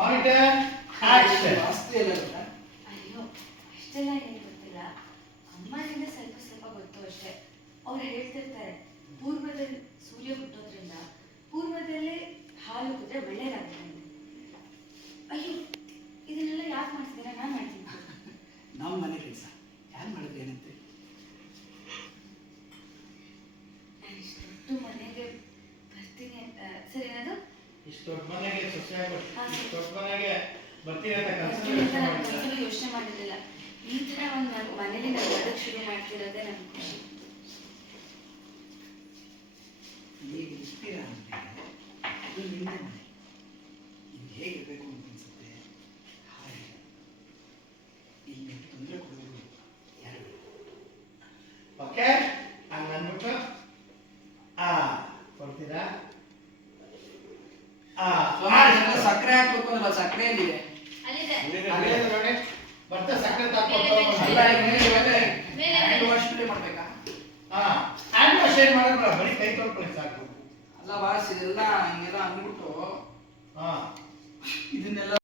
Monitor action ಎಲ್ಲ ಗೊತ್ತಾ ಅಯ್ಯೋ ಅಷ್ಟೆಲ್ಲ ಏನು ಗೊತ್ತಿಲ್ಲ. ಅಮ್ಮನಿಂದ ಸ್ವಲ್ಪ ಸ್ವಲ್ಪ ಗೊತ್ತು ಅಷ್ಟೇ. ಅವ್ರು ಹೇಳ್ತಿರ್ತಾರೆ ಪೂರ್ವದಲ್ಲಿ ಸೂರ್ಯ ಹುಟ್ಟೋದ್ರಿಂದ ಪೂರ್ವದಲ್ಲೇ ಹಾಲು ಕುದ್ರೆ ಒಳ್ಳೇದಾಗುತ್ತೆ. ಅಯ್ಯೋ ಇದನ್ನೆಲ್ಲ ಯಾಕೆ ಮಾಡ್ತಿದ್ದೀರಾ? ನಾನು ಮಾಡ್ತೀನಿ. ನಮ್ಮ ಮನೆ ಕೆಲಸ. ಯಾರು ಮಾಡಿದ್ರೆ ಏನಂತೆ? ನಾನು ಇಷ್ಟು ಮನೆಗೆ ಬರ್ತೀನಿ ಅಂತ ಸರಿ ಏನದು ಇಷ್ಟು ದೊಡ್ಡ ಮನೆಗೆ ಇಷ್ಟು ದೊಡ್ಡ ಮನೆಗೆ ಬರ್ತೀನಿ ಅಂತ ಬರ್ತೀನಿ ನಾನು ಕನಸು ಯೋಚನೆ ಮಾಡಿರಲಿಲ್ಲ. ಈ ತರ ಒಂದು ನಾವು ಮನೇಲಿ ನಾವು ಶುರು ಮಾಡ್ತಿರೋದೇ ನನಗೆ ಖುಷಿ. ಇರ್ತೀರ ಅಂತ ಇದು ನಿನ್ನೆ ಮನೆ. ಇದು ಹೇಗಿರಬೇಕು ಅಂತ ಅನ್ಸುತ್ತೆ? ಹಾಗೆ. ಇಲ್ಲಿ ತೊಂದರೆ ಕೊಡೋದು? ಯಾರು? ಓಕೆ ಹಂಗ ಅಂದ್ಬಿಟ್ಟು ಆ ಕೊಡ್ತೀರಾ? ಸಕ್ಕರೆ ಹಾಕ್ಬೇಕು ಅಂದ್ರೆ ಸಕ್ಕರೆ ಎಲ್ಲಿದೆ? ಬರ್ತಾ ಸಕ್ಕರೆ ಮಾಡ್ಬೇಕಾ? ಹಾ ಹ್ಯಾಂಡ್ ವಾಶ್ ಏನ್ ಕೈ ಬರೀ ಕೈ ತೊಳ್ಕೊಳ್ಳಿ ಸಾಕು. ಅಲ್ಲ ವಾಸ್ ಇದೆಲ್ಲ ಹಿಂಗೆಲ್ಲ ಅಂದ್ಬಿಟ್ಟು ಹಾ ಇದನ್ನೆಲ್ಲ